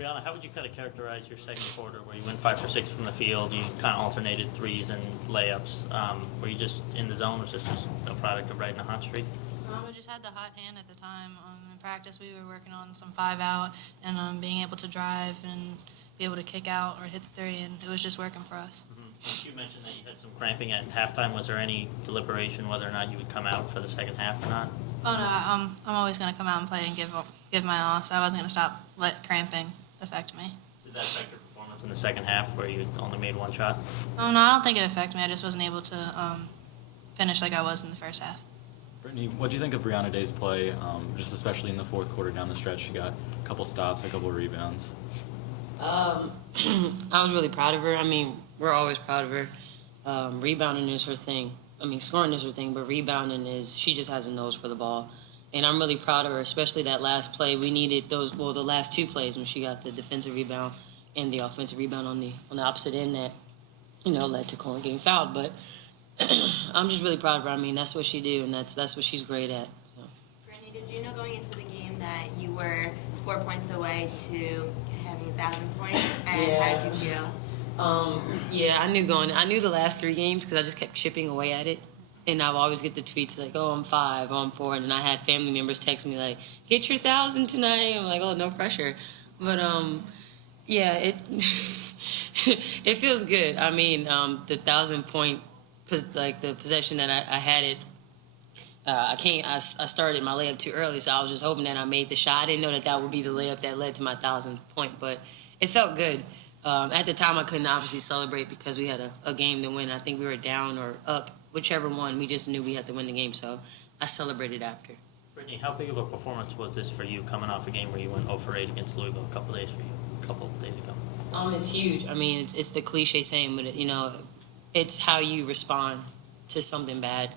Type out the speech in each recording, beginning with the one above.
Brianna, how would you kind of characterize your second quarter where you went 5 for 6 from the field, you kind of alternated threes and layups? Were you just in the zone, or was this just a product of riding a hot streak? We just had the hot hand at the time. In practice, we were working on some 5-out and being able to drive and be able to kick out or hit the three, and it was just working for us. You mentioned that you had some cramping at halftime. Was there any deliberation whether or not you would come out for the second half or not? Oh, no, I'm always going to come out and play and give my all, so I wasn't going to let cramping affect me. Did that affect your performance in the second half where you only made one shot? Oh, no, I don't think it affected me. I just wasn't able to finish like I was in the first half. Brittany, what do you think of Brianna Day's play, just especially in the fourth quarter down the stretch? She got a couple stops, a couple rebounds. I was really proud of her. I mean, we're always proud of her. Rebounding is her thing. I mean, scoring is her thing, but rebounding is, she just has a nose for the ball. And I'm really proud of her, especially that last play. We needed the last two plays when she got the defensive rebound and the offensive rebound on the opposite end that, led to Cohen getting fouled. But I'm just really proud of her. I mean, that's what she do, and that's what she's great at. So. Brittany, did you know going into the game that you were 4 points away to having 1,000 points? And how did you feel? I knew the last 3 games because I just kept chipping away at it. And I would always get the tweets like, oh, I'm 5, oh, I'm 4. And then I had family members text me like, get your 1,000 tonight. I'm like, oh, no pressure. But, it it feels good. I mean, the 1,000-point, the possession that I had it, I started my layup too early, so I was just hoping that I made the shot. I didn't know that would be the layup that led to my 1,000th point, but it felt good. At the time, I couldn't obviously celebrate because we had a game to win. I think we were down or up, whichever one. We just knew we had to win the game, so I celebrated after. Brittany, how big of a performance was this for you coming off a game where you went 0 for 8 against Louisville a couple days ago? It's huge. I mean, it's the cliche saying, but it's how you respond to something bad,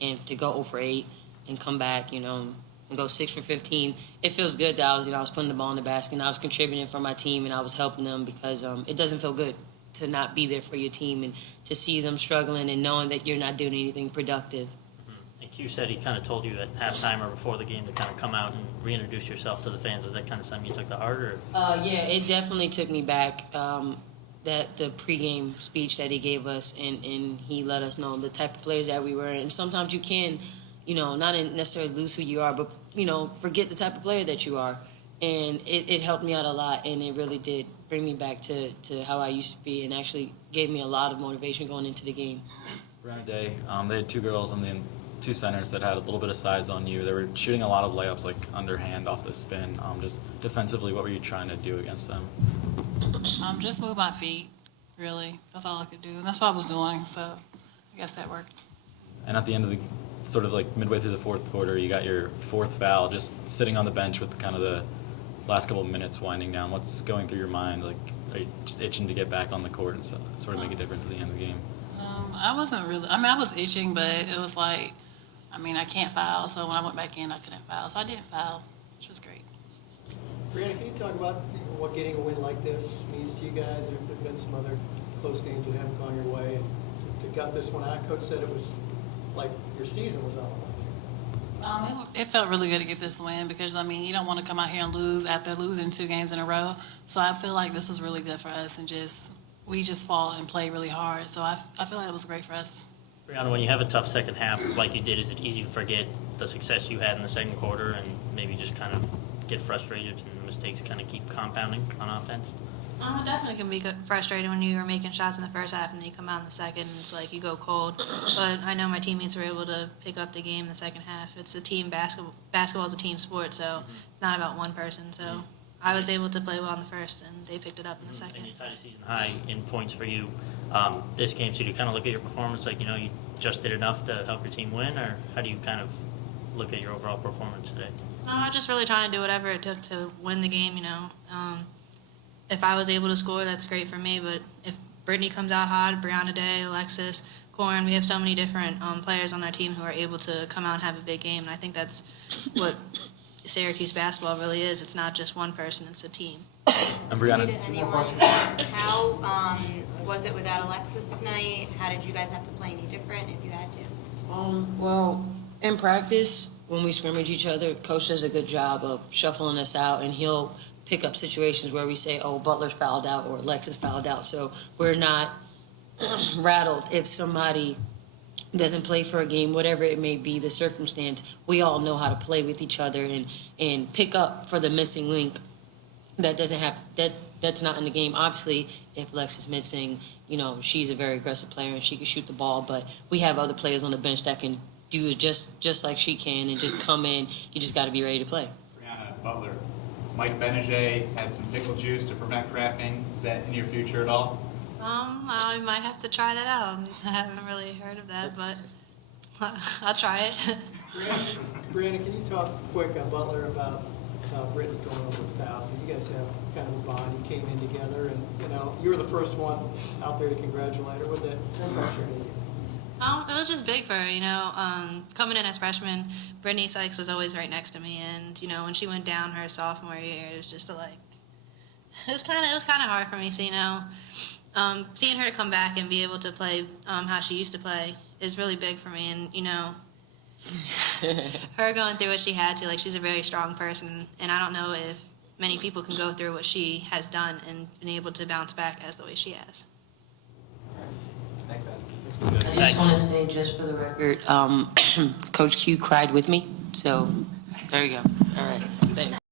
and to go 0 for 8 and come back, and go 6 for 15. It feels good that I was putting the ball in the basket and I was contributing for my team and I was helping them because it doesn't feel good to not be there for your team and to see them struggling and knowing that you're not doing anything productive. And Q said he kind of told you at halftime or before the game to kind of come out and reintroduce yourself to the fans. Was that kind of something you took to heart? Or? It definitely took me back. That the pregame speech that he gave us, and he let us know the type of players that we were. And sometimes you can, not necessarily lose who you are, but, forget the type of player that you are. And it helped me out a lot, and it really did bring me back to how I used to be and actually gave me a lot of motivation going into the game. Brianna Day, they had 2 girls and then 2 centers that had a little bit of size on you. They were shooting a lot of layups, like underhand off the spin. Just defensively, what were you trying to do against them? Just move my feet, really. That's all I could do. That's what I was doing, so I guess that worked. And at the end of the, sort of like midway through the fourth quarter, you got your 4th foul, just sitting on the bench with kind of the last couple of minutes winding down. What's going through your mind? Like, are you just itching to get back on the court and sort of make a difference at the end of the game? I wasn't really, I was itching, but it was like, I can't foul, so when I went back in, I couldn't foul. So I didn't foul, which was great. Brianna, can you talk about what getting a win like this means to you guys? There have been some other close games that haven't gone your way, and to gut this one out, Coach said it was like your season was on the line. It felt really good to get this win because, you don't want to come out here and lose after losing 2 games in a row. So I feel like this was really good for us, and we just fought and played really hard. So I feel like it was great for us. Brianna, when you have a tough second half like you did, is it easy to forget the success you had in the second quarter and maybe just kind of get frustrated and the mistakes kind of keep compounding on offense? It definitely can be frustrating when you are making shots in the first half and then you come out in the second and it's like you go cold. But I know my teammates were able to pick up the game in the second half. It's a team basketball. Basketball is a team sport, so it's not about one person. So I was able to play well in the first, and they picked it up in the second. And you tied a season high in points for you this game. So do you kind of look at your performance like, you just did enough to help your team win, or how do you kind of look at your overall performance today? No, I'm just really trying to do whatever it took to win the game, If I was able to score, that's great for me. But if Brittany comes out hot, Brianna Day, Alexis, Corin, we have so many different players on our team who are able to come out and have a big game. And I think that's what Syracuse basketball really is. It's not just one person, it's a team. And Brianna, How was it without Alexis tonight? How did you guys have to play any different if you had to? Well, in practice, when we scrimmage each other, Coach does a good job of shuffling us out, and he'll pick up situations where we say, oh, Butler's fouled out or Alexis fouled out. So we're not rattled if somebody doesn't play for a game, whatever it may be, the circumstance. We all know how to play with each other and pick up for the missing link that doesn't have that's not in the game. Obviously, if Lex is missing, she's a very aggressive player and she can shoot the ball, but we have other players on the bench that can do it just like she can and just come in. You just got to be ready to play. Brianna, Butler, Mike Benajay had some pickle juice to prevent cramping. Is that in your future at all? I might have to try that out. I haven't really heard of that, but I'll try it. Brianna, can you talk quick on Butler about Brittany going over 1,000? You guys have kind of a bond. You came in together, and you were the first one out there to congratulate her. Was that pressure to you? It was just big for her, coming in as freshman, Brittany Sykes was always right next to me, and when she went down her sophomore year, it was just it was kind of hard for me. So seeing her come back and be able to play how she used to play is really big for me, and her going through what she had to, she's a very strong person, and I don't know if many people can go through what she has done and been able to bounce back as the way she has. Thanks, guys. I just want to say, just for the record, Coach Q cried with me, so there you go. All right, thanks.